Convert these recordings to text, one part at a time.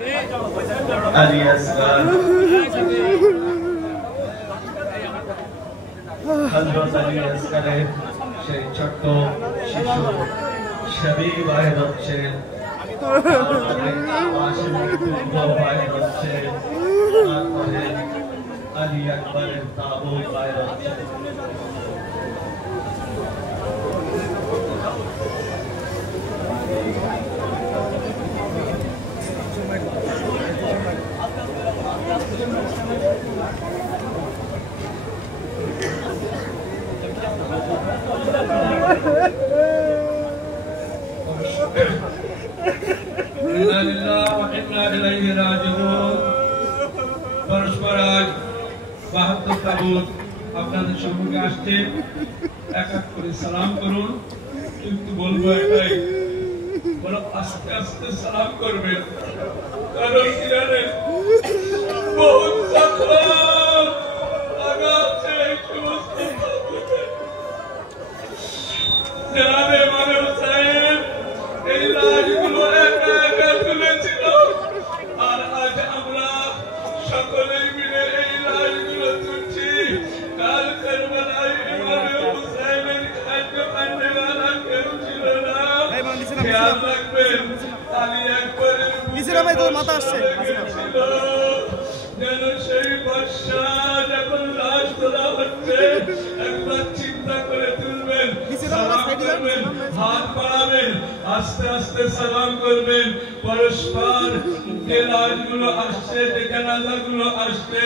Ali Asghar, Hazrat Ali Asghaরের সেই ছোট্ট শিশু শাবিব বাহির হচ্ছে, বাহির হচ্ছে, তারপরে আলী আকবরের তাবুত বাহির হচ্ছে। আপনাদের সম্মুখে আসছে, এক এক করে সালাম করুন, কিন্তু বলবো এটাই, বলো আস্তে আস্তে সালাম করবেন, কারণ জানেন বহুত সালাম লাগাচ্ছে এই সমস্ত জানাবে মানে হুসাইন এই লাশগুলো একা একা তুলেছিল, আর আজ আমরা সকলেই মিলে এই লাশগুলো তুলছি। কাল কারবালায় ইমামে হুসাইনের কান্ডওয়ালা কেউ ছিল না। খেয়াল রাখবেন আলী আকবরের মাথা আসছে যেন সেই বর্ষা যখন লাশ তোলা হচ্ছে একবার চিন্তা করে তুলবেন, সালাম করবেন, হাত বাড়াবেন, আস্তে আস্তে সালাম করবেন পরস্পর। যে লাশগুলো আসছে, যে জানাজাগুলো আসছে,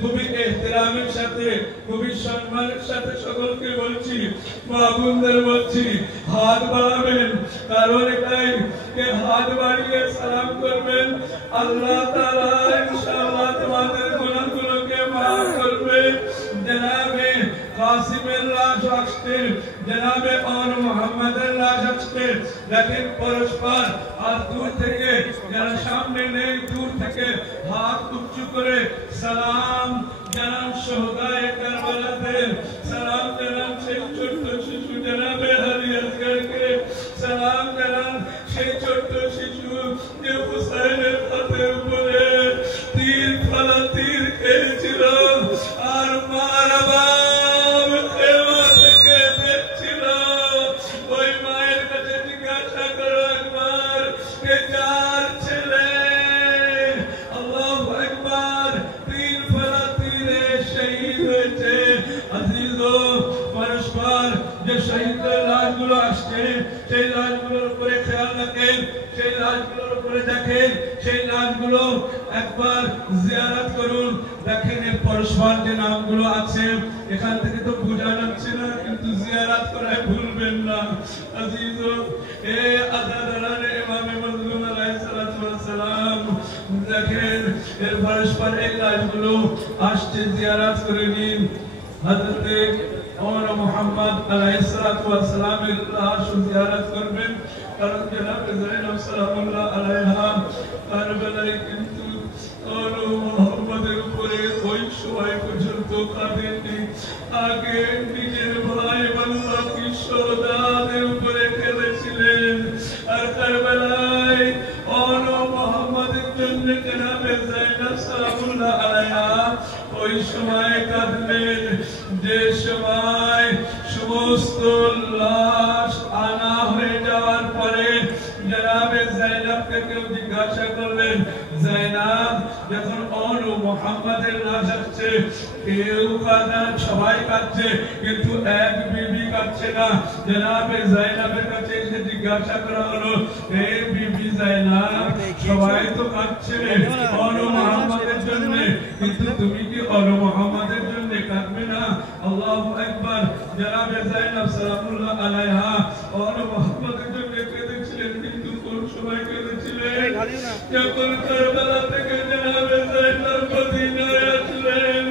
খুবই এহতেরামের সাথে, খুবই সম্মানের সাথে সকলকে বলছি, মা বোনদের বলছি, হাত বাড়াবেন। কারণ এটাই যে হাত বাড়িয়ে সালাম করবেন, আল্লাহ তাআলা ইনশাআল্লাহ তোমাদের গুনাহগুলোকে মাফ করবে। জনাবে কাসিমের লাশ আসছে, জনাবে और মোহাম্মদের লাশ আসছে, দেখেন পরস্পর, আর দূর থেকে যারা সামনে নেই দূর থেকে হাত উঁচু করে সালাম জানান শহদায়ে কারবালাদের, সালাম জানান সেই ছোট্ট শিশু জনাবে আলী আসগরকে, সালাম জানান সেই ছোট্ট শিশু যে হুসাইনের হাতের উপরে তীর ফলা তীর খেয়েছিল, আর মারা বাপ খেলা থেকে দেখছিল। ওই মায়ের কাছে জিজ্ঞাসা করো একবার কে যার ছেলে আল্লাহু আকবার তীর ফলা তীরে শহীদ হয়েছে। আজিজো পরস্পর যে শহীদের লাশগুলো আসছে সেই লাশগুলোর উপরে খেয়াল রাখেন, সেই লাশগুলোর উপরে দেখেন, সেই লাশগুলো একবার জিয়ারত করুন। দেখেন এর পরস্পর যে নামগুলো আছে এখান থেকে তো বোঝা যাচ্ছে না, কিন্তু জিয়ারত করায় ভুলবেন না। আজিজো এ আদাদারানে ইমামে মজলুম আলাইহিস সালাতু ওয়াস সালাম, দেখেন এর পরস্পর এই লাশগুলো আসছে, জিয়ারত করে নিন। হযরতে ওমর মুহাম্মদ আলাইহিস সালাতু ওয়াস সালামের লাশ জিয়ারত করবেন, কারণ জনাবে যায়েনব সালামুল্লাহ আলাইহা কারবালায় কিন্তু ওমর মুহাম্মদের উপরে ওই সময় পর্যন্ত কাঁদেননি, আগে নিজের ভাই বান্দা কিশোরদের উপরে কেঁদেছিলেন। আর কারবালায় ওমর মুহাম্মদের জন্য জনাবে যায়েনব সালামুল্লাহ আলাইহা ওই সময় কাঁদলেন যে সময় সমস্ত লাশ আনা হয়ে যাওয়ার পরে জনাবে যায়েনবকে কেউ জিজ্ঞাসা করলেন, যায়েনব যখন ওমর মুহাম্মদের লাশ আসছে কেউ কাঁদে, সবাই কাঁদছে, কিন্তু এক বিবি কাঁদছে না। জনাবে যায়েনবের কাছে এসে জিজ্ঞাসা করা হলো, হে বিবি যায়েনব সবাই তো কাঁদছে ওমর মুহাম্মদের জন্য, কিন্তু তুমি কি ওমর মুহাম্মদের জন্য কাঁদবে না? আল্লাহু আকবার। জনাবে যায়েনব সালামুল্লাহ আলাইহা ওমর মুহাম্মদের জন্য কেঁদেছিলেন, কিন্তু কোন সময় কেঁদেছিলেন? যখন কারবালা থেকে জনাবে যায়েনব মদিনায় আসলেন,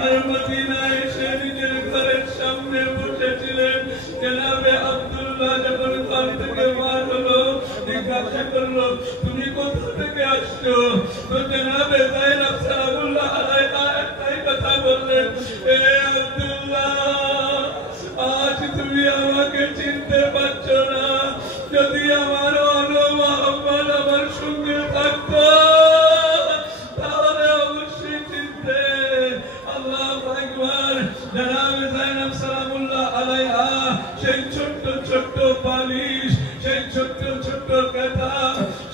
আর মদিনায় এসে নিজের ঘরের সামনে বসেছিলেন। জনাবে আব্দুল্লাহ যখন ঘর থেকে বার হলো জিজ্ঞাসা করলো, তুমি কোথা থেকে আসছো? তো জনাবে যায়েনব সালামুল্লাহ আলাইহা একটাই কথা বললেন, এ আব্দুল্লাহ আজ তুমি আমাকে চিনতে পারছো না, যদি আমার ওমর মুহাম্মদ আমার সঙ্গে থাকতো ব্যথা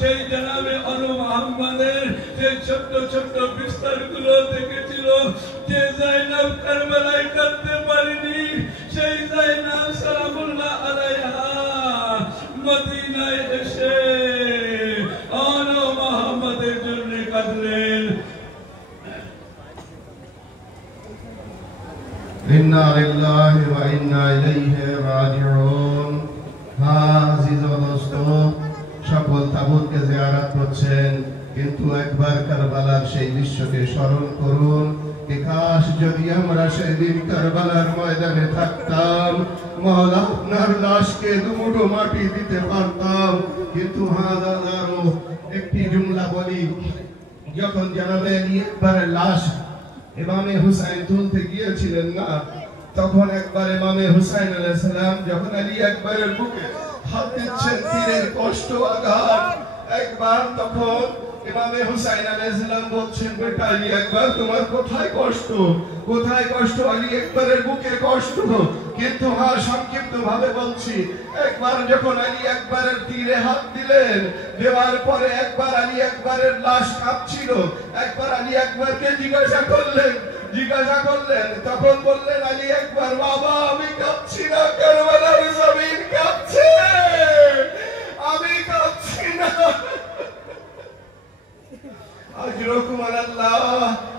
সেই জনাবে অনু মোহাম্মদের সেই ছোট্ট ছোট্ট বিস্তারগুলো দেখেছিল। যে জাইনাব কারবালায় কাঁদতে পারেনি, সেই জাইনাব সালামুল্লাহ আলাইহা মদিনায় এসে অনু মোহাম্মদের জন্য কাঁদলেন। ইন্না লিল্লাহি ওয়া ইন্না ইলাইহি রাজিউন। আজিজ ও দোস্ত, সকল তাবুতকে জিয়ারত করছেন, কিন্তু একবার কারবালার সেই দৃশ্যকে স্মরণ করুন। কাশ যদি আমরা সেদিন কারবালার ময়দানে থাকতাম, মাওলা আপনার লাশকে দুমুঠো মাটি দিতে পারতাম। কিন্তু হাজারো একটি জুমলা বলি, যখন জনাবে আলী একবারের লাশ ইমামে হুসাইন তুলতে গিয়েছিলেন না, তখন একবার ইমামে হুসাইন আলাইহিস সালাম যখন আলী একবারের বুকে হাত দিচ্ছেন, তীরের কষ্ট আঘাত একবার, তখন ইমামে হুসাইন আলাইহিস সালাম বলছেন, বেটা আলী একবার তোমার কোথায় কষ্ট, কোথায় কষ্ট? আলী একবারের বুকে কষ্ট। কিন্তু সংক্ষিপ্ত ভাবে বলছি, একবার যখন আলী একবারের তীরে হাত দিলেন, দেওয়ার পরে একবার আলী একবারের লাশ কাঁপছিল, একবার আলী একবারকে জিজ্ঞাসা করলেন, তখন বললেন আলী একবার, বাবা আমি কাঁপছি না, কারবালার জমিন কাঁপছে, আমি কাঁপছি না। আজরকুম আল্লাহ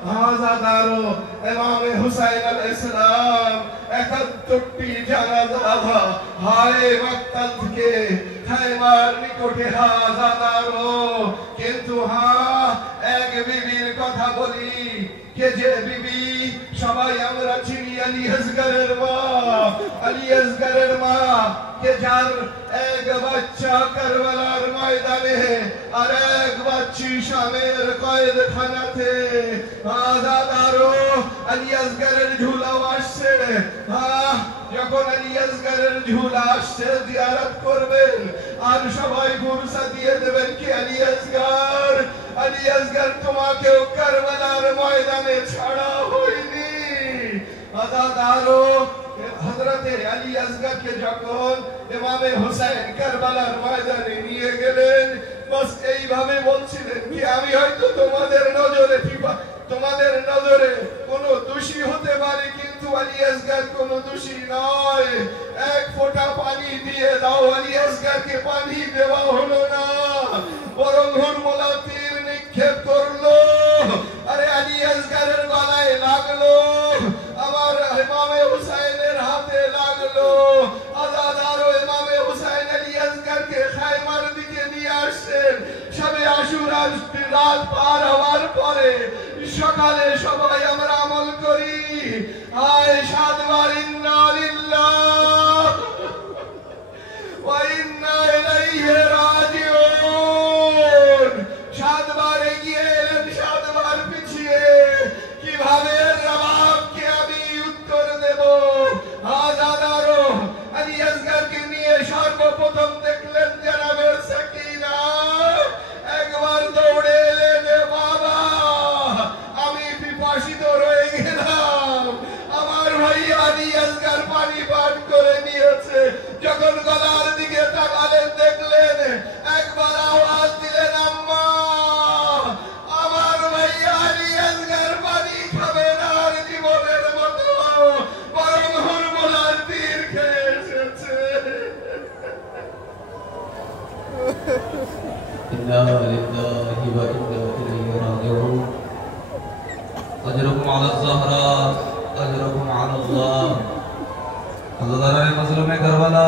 হাজাদারো ইমামে হুসাইন আলাইহিস সালাম ৭১টি জানাজা হায় মাক্তাল থেকে খায়বার নিকটে হাজাদারো। কিন্তু এক বিবির কথা বলি, কে যে বিবি সবাই আমরা চিনি, আলী আসগরের মা, আলী আসগরের মা, কে যার এক বাচ্চা কারবালার ময়দানে আর এক বাচ্চি শামের কয়েদখানাতে আজাদারো। আলী আসগরের ঝুলাও আসছে, যখন আলী আসগরের ঝুলা আসছে জিয়ারত করবেন আর সবাই ফুরসা দিয়ে দেবেন কি আলী আসগর, আলী আসগর তোমাকেও কারবালার ময়দানে ছাড়া হয়নি। আজাদারো হযরতে আলী আসগরকে যখন ইমামে হুসাইন কারবালার ময়দানে নিয়ে গেলেন, বাস এইভাবে বলছিলেন কি আমি হয়তো তোমাদের নজরে কোনো দোষী হতে পারে, কিন্তু আলী আসগর কোনো দোষী নয়। এক ফোঁটা পানি দিয়ে দাও, আলী আসগরকে পানি দেওয়া হলো না, বরং হুরমুলা তীর নিক্ষেপ করলো, আরে আলী আসগরের গলায় লাগলো, আমার ইমামে হুসাইনের হাতে লাগলো। আজাদারো ইমামে হুসাইন আলী আসগরকে খায়বার দিকে নিয়ে আসছেন। শবে আশুরার রাত পার হওয়ার পরে সকালে সবাই আমরা আমল করি, আয় সাতবার ইন্না লিল্লাহ ওয়া ইন্না ইলাইহি রাজিউন। সাতবার এগিয়ে এলেন, সাতবার পিছিয়ে, কিভাবে রবাবকে আমি উত্তর দেব? আজাদারো আলী আসগরকে নিয়ে সর্বপ্রথম দেখলেন জনাবে সাকিনা, একবার দৌড়ে এলেন, বাবা আমি পিপাসিত রয়ে গেলাম, আমার ভাই আলী আসগর পানি পান করে নিয়েছে। যখন গলার দিকে তাকালেন দেখলেন, একবার আওয়াজ দিলেন, আম্মা আমার ভাই আলী আসগর পানি খাবে না আর জীবনের মতো, বরং হুরমুলার তীর খেয়ে এসেছে। ইন্না লিল্লাহি ওয়া ইন্না ইলাইহি রাজিউন। আজরকুম আলা যাহরা, আজরকুম আলা আল্লাহ। আল্লাহর মাজলুমে কারবালা,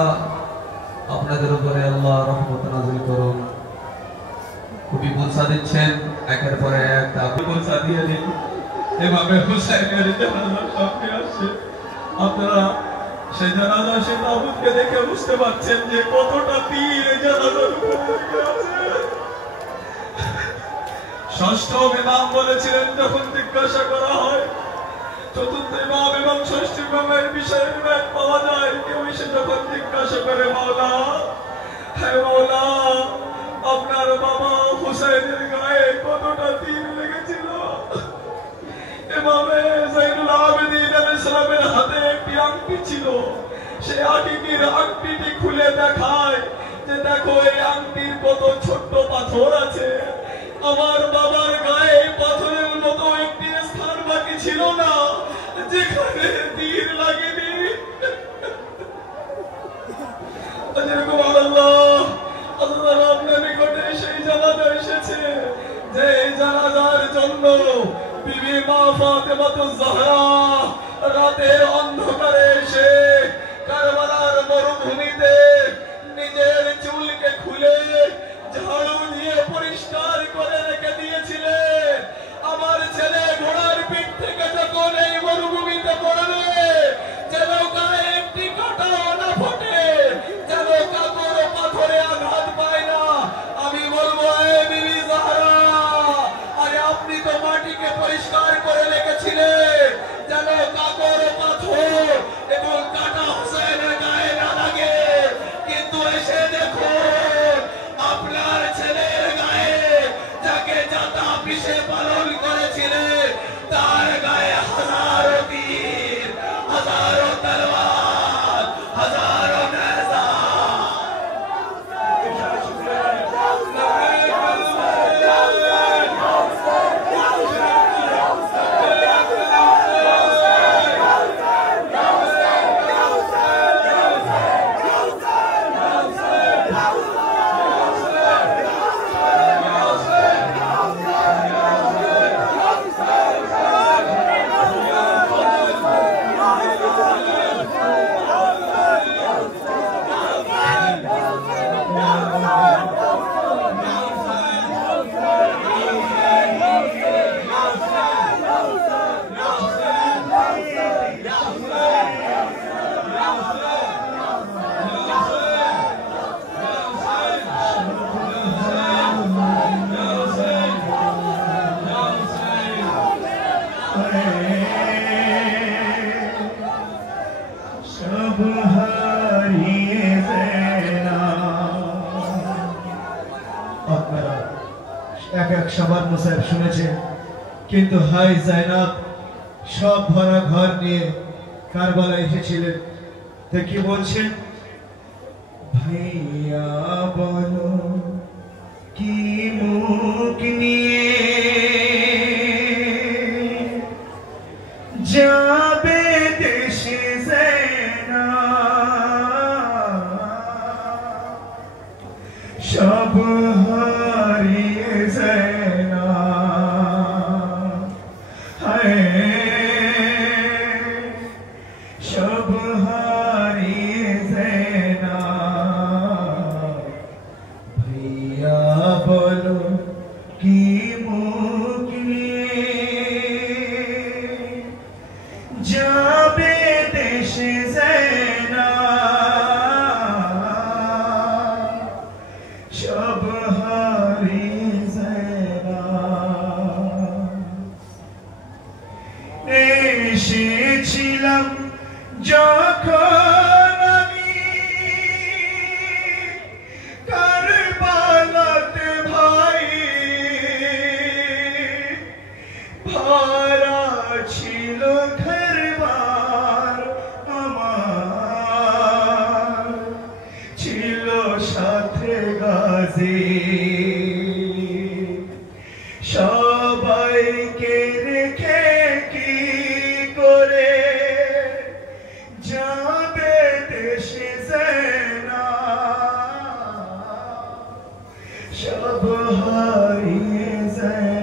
আপনাদের উপরে আল্লাহ রহমত নাযিল করুন। খুবই বুলসা দিচ্ছেন, একের পরে এক বুলসা দিয়ে দিন। ইমামে হুসাইনের জানাজা সামনে আসছে, আপনারা সেই জানাজা সেই তাবুতকে দেখে বুঝতে পারছেন যে কতটা তীর জানাজার উপরে আছে। ষষ্ঠ ইমাম বলেছিলেন, যখন জিজ্ঞাসা করা হয় চতুর্থ ইমাম এবং ষষ্ঠ ইমামের বিষয়ে রিওয়ায়াত পাওয়া যায়, কেউ এসে যখন জিজ্ঞাসা করে, মাওলা হ্যাঁ মাওলা আপনার বাবা হুসাইনের গায়ে কতটা তীর লেগেছিল? ইমামে যাইনুল আবেদিন আলাইহিস সালামের হাতে একটি আংটি ছিল, সেই আংটিটি খুলে দেখায় যে দেখো এই আংটির কত ছোট্ট পাথর আছে। আমার বাবার গায়ে পাথরের মতো একটি স্থান বাকি ছিল না যেখানে তীর লাগেনি। যেরকম আল্লাহ আপনার নিকটে সেই জানাজা এসেছে যে জানাজার জন্য বিবি মা ফাতেমাতুজ জাহরা রাতের অন্ধকারে এসে কারবালার মরুভূমিতে নিজের চুলকে খুলে ঝাড়ু দিয়ে পরিষ্কার করে রেখে দিয়েছিলে। আমার ছেলে ঘোড়ার পিঠ থেকে যখন এই মরুভূমিতে পড়বে যেন গায়ে একটি কাঁটাও না ফোটে, যেন কাপড় পাথরে আঘাত পায় না। আমি বলবো এ বিবি জাহরা, আরে আপনি তো মাটিকে পরিষ্কার করে রেখেছিলেন যেন কাপড় পাথর এবং কাঁটা হোসেনের গায়ে না লাগে, কিন্তু এসে দেখুন আপনার ছেলের গায়ে যাকে জাতা পিষে পালন করেছিলেন তার গায়ে হাজারো তীর, হাজারো তলোয়ার, হাজারো নেজা। সবার মুসাইব শুনেছেন, কিন্তু হাই জাইনাব সব ভরা ঘর নিয়ে কারবালা এসেছিলেন। তো কি বলছেন? ভাইয়া বলো কি মুখ নিয়ে যাবে দেশে জাইনাব, সব হারিয়ে জাইনাব, সব হারিয়ে জাইনাব। ভাইয়া বলো কি মুখ নিয়ে যাবে দেশে জাইনাব, সব হারিয়ে জাইনাব। এসেছিলাম যখন আমি কারবালাতে ভাই, ভরা ছিল ঘরবার আমার, ছিল সাথে গাজী, সবাইকে রেখে কি করে যাবে দেশে জাইনাব, সব হারিয়ে যায়।